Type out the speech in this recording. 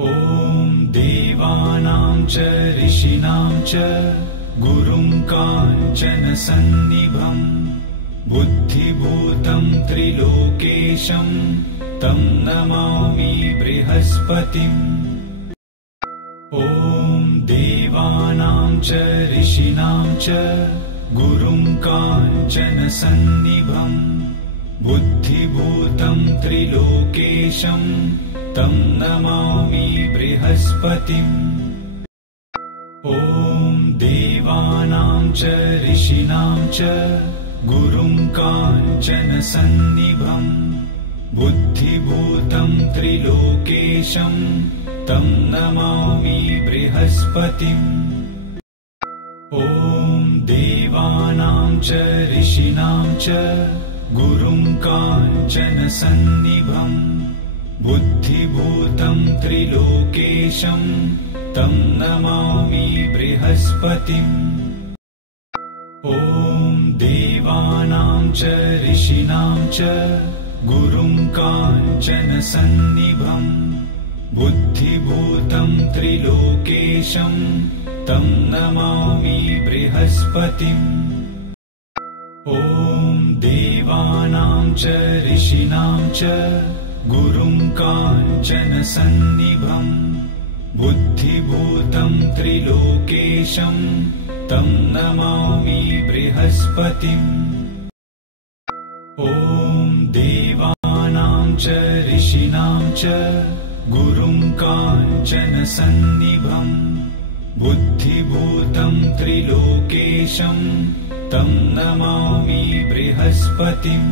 ॐ देवानां च ऋषीणां च गुरुं काञ्चन सन्निभम् बुद्धिभूतं त्रिलोकेशं तं नमामि बृहस्पतिम्। ॐ देवानां च ऋषीणां च गुरुं काञ्चन सन्निभम् बुद्धिभूतं त्रिलोकेशं तं नमामि बृहस्पतिम्। ॐ देवानां च ऋषीणां च गुरुं काञ्चन सन्निभम् बुद्धिभूतं त्रिलोकेशं तं नमामि बृहस्पतिम्। ॐ देवानां च ऋषीणां च गुरुं काञ्चन सन्निभम् बुद्धिभूतं त्रिलोकेशं तं नमामि बृहस्पतिम्। ॐ देवानां च ऋषीणां च गुरुं काञ्चन सन्निभम् बुद्धिभूतं त्रिलोकेशं तं नमामि बृहस्पतिम्। ॐ देवानां च ऋषीणां च गुरुं काञ्चन सन्निभम् बुद्धिभूतं त्रिलोकेशं तं नमामि बृहस्पतिम्। ॐ देवानां च ऋषीणां च गुरुं काञ्चन सन्निभम् बुद्धिभूतं त्रिलोकेशं तं नमामि बृहस्पतिम्।